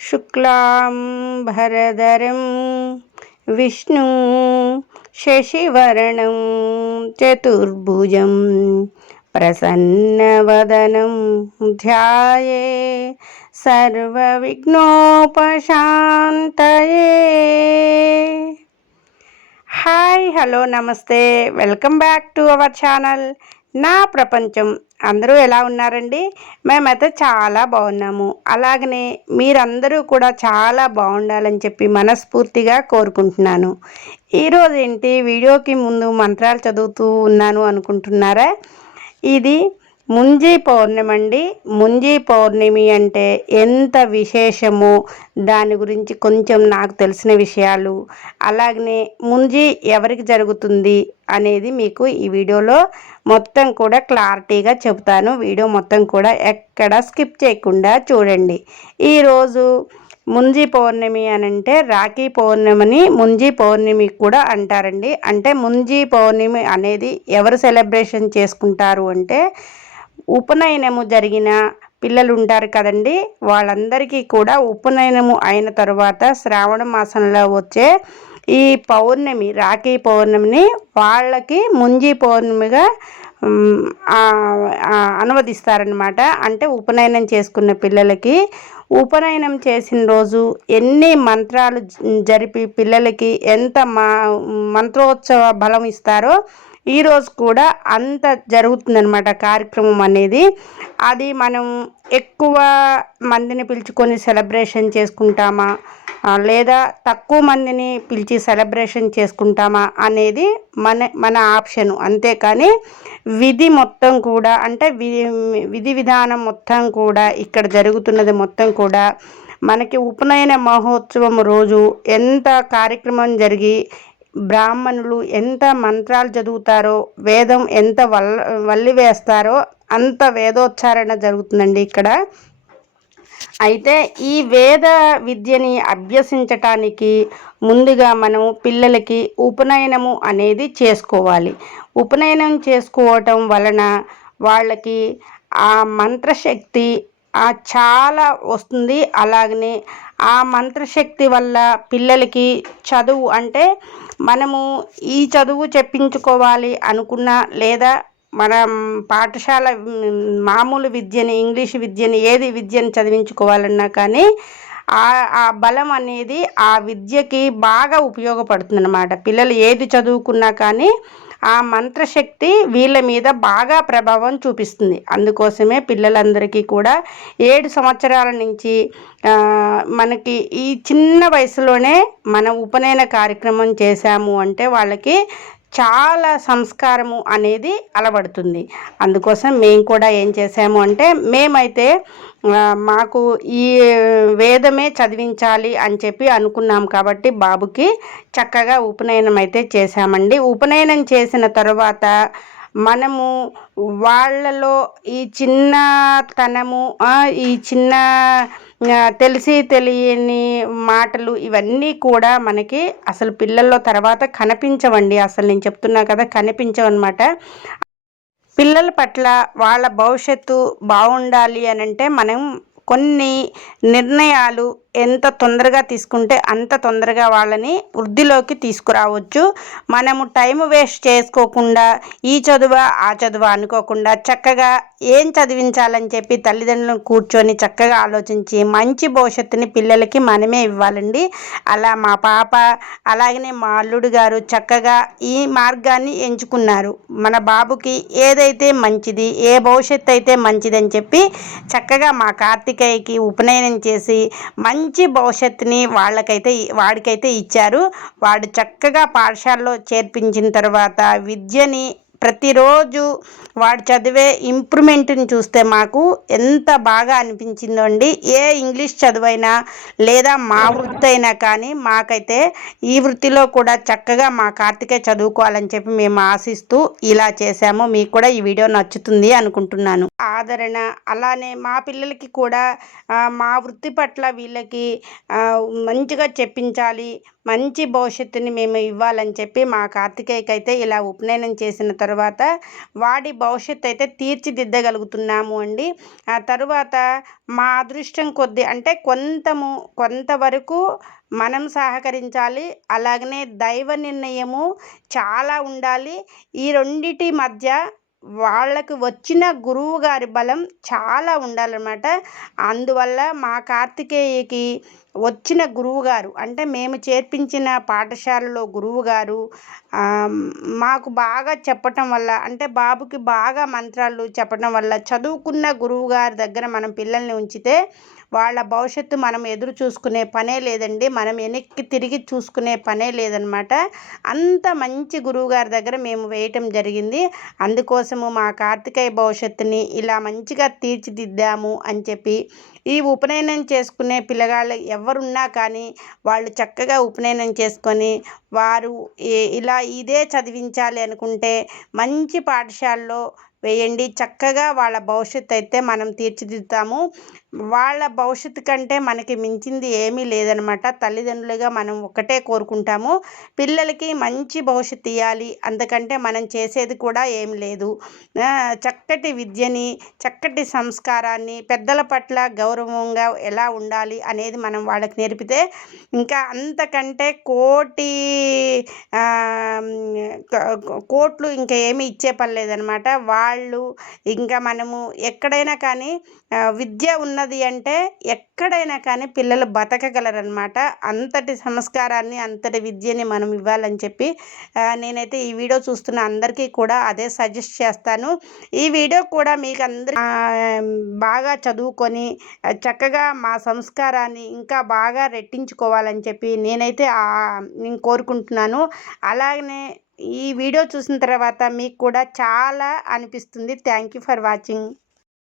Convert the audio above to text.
శుక్లాం భరధరం విష్ణు శశివర్ణం చతుర్భుజం ప్రసన్నవదనం ధ్యాయే సర్వవిఘ్నోపశాంతయే హాయ్ హలో నమస్తే. Welcome back to our channel Naa Prapancham. అందరూ ఎలా ఉన్నారండి? మేమైతే చాలా బాగున్నాము. అలాగనే మీరందరూ కూడా చాలా బాగుండాలని చెప్పి మనస్ఫూర్తిగా కోరుకుంటున్నాను. ఈరోజు ఏంటి? వీడియోకి ముందు మంత్రాలు చదువుతూ ఉన్నాను అనుకుంటున్నారా? ఇది ముంజీ పౌర్ణమి అండి ముంజీ పౌర్ణమి అంటే ఎంత విశేషమో దాని గురించి కొంచెం నాకు తెలిసిన విషయాలు. అలాగనే ముంజీ ఎవరికి జరుగుతుంది అనేది మీకు ఈ వీడియోలో మొత్తం కూడా క్లారిటీగా చెబుతాను. వీడియో మొత్తం కూడా ఎక్కడ స్కిప్ చేయకుండా చూడండి. ఈరోజు ముంజీ పౌర్ణమి అని అంటే రాఖీ పౌర్ణమిని ముంజీ పౌర్ణమి కూడా అంటారండి. అంటే ముంజీ పౌర్ణమి అనేది ఎవరు సెలబ్రేషన్ చేసుకుంటారు అంటే ఉపనయనము జరిగిన పిల్లలు ఉంటారు కదండి. వాళ్ళందరికీ కూడా ఉపనయనము అయిన తర్వాత శ్రావణ మాసంలో వచ్చే ఈ పౌర్ణమి రాఖీ పౌర్ణమిని వాళ్ళకి ముంజీ పౌర్ణమిగా అనువదిస్తారనమాట అంటే ఉపనయనం చేసుకున్న పిల్లలకి. ఉపనయనం చేసిన రోజు ఎన్ని మంత్రాలు జరిపి పిల్లలకి ఎంత మా మంత్రోత్సవ బలం ఇస్తారో ఈరోజు కూడా అంత జరుగుతుందనమాట కార్యక్రమం అనేది. అది మనం ఎక్కువ మందిని పిలుచుకొని సెలబ్రేషన్ చేసుకుంటామా? లేదా తక్కువ మందిని పిలిచి సెలబ్రేషన్ చేసుకుంటామా అనేది మన మన ఆప్షను. అంతేకాని విధి మొత్తం కూడా అంటే విధి విధానం మొత్తం కూడా ఇక్కడ జరుగుతున్నది మొత్తం కూడా మనకి ఉపనయన మహోత్సవం రోజు ఎంత కార్యక్రమం జరిగి బ్రాహ్మణులు ఎంత మంత్రాలు చదువుతారో వేదం ఎంత వల్ల వల్లి వేస్తారో అంత వేదోచ్చారణ జరుగుతుందండి ఇక్కడ. అయితే ఈ వేద విద్యని అభ్యసించటానికి ముందుగా మనం పిల్లలకి ఉపనయనము అనేది చేసుకోవాలి. ఉపనయనం చేసుకోవటం వలన వాళ్ళకి ఆ మంత్రశక్తి చాలా వస్తుంది. అలాగనే ఆ మంత్రశక్తి వల్ల పిల్లలకి చదువు అంటే మనము ఈ చదువు చెప్పించుకోవాలి అనుకున్నా లేదా మన పాఠశాల మామూలు విద్యని ఇంగ్లీష్ విద్యని ఏది విద్యను చదివించుకోవాలన్నా కానీ ఆ బలం అనేది ఆ విద్యకి బాగా ఉపయోగపడుతుంది అన్నమాట పిల్లలు ఏది చదువుకున్నా కానీ ఆ మంత్రశక్తి వీళ్ళ మీద బాగా ప్రభావం చూపిస్తుంది. అందుకోసమే పిల్లలందరికీ కూడా ఏడు సంవత్సరాల నుంచి మనకి ఈ చిన్న వయసులోనే మన ఉపనయన కార్యక్రమం చేశాము అంటే వాళ్ళకి చాలా సంస్కారము అనేది అలవడుతుంది. అందుకోసం మేము కూడా ఏం చేసాము అంటే మేమైతే మాకు ఈ వేదమే చదివించాలి అని చెప్పి అనుకున్నాం కాబట్టి బాబుకి చక్కగా ఉపనయనం అయితే చేశామండి. ఉపనయనం చేసిన తర్వాత మనము వాళ్ళలో ఈ చిన్నతనము ఈ చిన్న తెలిసి తెలియని మాటలు ఇవన్నీ కూడా మనకి అసలు పిల్లల్లో తర్వాత కనిపించవండి. అసలు నేను చెప్తున్నా కదా కనిపించవన్నమాట. పిల్లల పట్ల వాళ్ళ భవిష్యత్తు బాగుండాలి అని అంటే మనం కొన్ని నిర్ణయాలు ఎంత తొందరగా తీసుకుంటే అంత తొందరగా వాళ్ళని వృద్ధిలోకి తీసుకురావచ్చు. మనము టైం వేస్ట్ చేసుకోకుండా ఈ చదువు ఆ చదువు అనుకోకుండా చక్కగా ఏం చదివించాలని చెప్పి తల్లిదండ్రులను కూర్చొని చక్కగా ఆలోచించి మంచి భవిష్యత్తుని పిల్లలకి మనమే ఇవ్వాలండి. అలా మా పాప అలాగనే మా అల్లుడు గారు చక్కగా ఈ మార్గాన్ని ఎంచుకున్నారు. మన బాబుకి ఏదైతే మంచిది ఏ భవిష్యత్తు అయితే మంచిదని చెప్పి చక్కగా మా కార్తికేయకి ఉపనయనం చేసి మంచి మంచి భవిష్యత్తుని వాళ్ళకైతే వాడికైతే ఇచ్చారు. వాడు చక్కగా పాఠశాలలో చేర్పించిన తర్వాత విద్యని ప్రతిరోజు వాడు చదివే ఇంప్రూవ్మెంట్ని చూస్తే మాకు ఎంత బాగా అనిపించిందో అండి. ఏ ఇంగ్లీష్ చదువైనా లేదా మా వృత్తి అయినా కానీ మాకైతే ఈ వృత్తిలో కూడా చక్కగా మా కార్తికే చదువుకోవాలని చెప్పి మేము ఆశిస్తూ ఇలా చేశాము. మీకు కూడా ఈ వీడియో నచ్చుతుంది అనుకుంటున్నాను. ఆదరణ అలానే మా పిల్లలకి కూడా మా వృత్తి పట్ల వీళ్ళకి మంచిగా చెప్పించాలి. మంచి భవిష్యత్తుని మేము ఇవ్వాలని చెప్పి మా కార్తికేయకి అయితే ఇలా ఉపనయనం చేసిన తర్వాత వాడి భవిష్యత్తు అయితే తీర్చిదిద్దగలుగుతున్నాము అండి. ఆ తరువాత మా అదృష్టం కొద్ది అంటే కొంతము కొంతవరకు మనం సహకరించాలి అలాగనే దైవ నిర్ణయము చాలా ఉండాలి. ఈ రెండిటి మధ్య వాళ్ళకి వచ్చిన గురువు గారి బలం చాలా ఉండాలన్నమాట. అందువల్ల మా కార్తికేయకి వచ్చిన గురువుగారు అంటే మేము చేర్పించిన పాఠశాలలో గురువుగారు మాకు బాగా చెప్పటం వల్ల అంటే బాబుకి బాగా మంత్రాలు చెప్పటం వల్ల చదువుకున్న గురువుగారి దగ్గర మనం పిల్లల్ని ఉంచితే వాళ్ళ భవిష్యత్తు మనం ఎదురు చూసుకునే పనే లేదండి. మనం వెనక్కి తిరిగి చూసుకునే పనే లేదనమాట. అంత మంచి గురువుగారి దగ్గర మేము వేయటం జరిగింది. అందుకోసము మా కార్తికేయ భవిష్యత్తుని ఇలా మంచిగా తీర్చిదిద్దాము అని చెప్పి ఈ ఉపనయనం చేసుకునే పిల్లగాళ్ళు ఎవరున్నా కానీ వాళ్ళు చక్కగా ఉపనయనం చేసుకొని వారు ఇలా ఇదే చదివించాలి అనుకుంటే మంచి పాఠశాలలో వేయండి. చక్కగా వాళ్ళ భవిష్యత్తు అయితే మనం తీర్చిదిద్దుతాము. వాళ్ళ భవిష్యత్తు కంటే మనకి మించింది ఏమీ లేదనమాట. తల్లిదండ్రులుగా మనం ఒకటే కోరుకుంటాము. పిల్లలకి మంచి భవిష్యత్తు ఇవ్వాలి అందుకంటే మనం చేసేది కూడా ఏం లేదు. చక్కటి విద్యని చక్కటి సంస్కారాన్ని పెద్దల పట్ల గౌరవంగా ఎలా ఉండాలి అనేది మనం వాళ్ళకి నేర్పితే ఇంకా అంతకంటే కోటి కోట్లు ఇంకా ఏమీ ఇచ్చే పని లేదనమాట. వాళ్ళు ఇంకా మనము ఎక్కడైనా కానీ విద్య ఉన్న అన్నది అంటే ఎక్కడైనా కానీ పిల్లలు బతకగలరనమాట అంతటి సంస్కారాన్ని అంతటి విద్యని మనం ఇవ్వాలని చెప్పి నేనైతే ఈ వీడియో చూస్తున్న అందరికీ కూడా అదే సజెస్ట్ చేస్తాను. ఈ వీడియో కూడా మీకు అందరి బాగా చదువుకొని చక్కగా మా సంస్కారాన్ని ఇంకా బాగా రెట్టించుకోవాలని చెప్పి నేనైతే నేను కోరుకుంటున్నాను. అలాగనే ఈ వీడియో చూసిన తర్వాత మీకు కూడా చాలా అనిపిస్తుంది. Thank you for watching.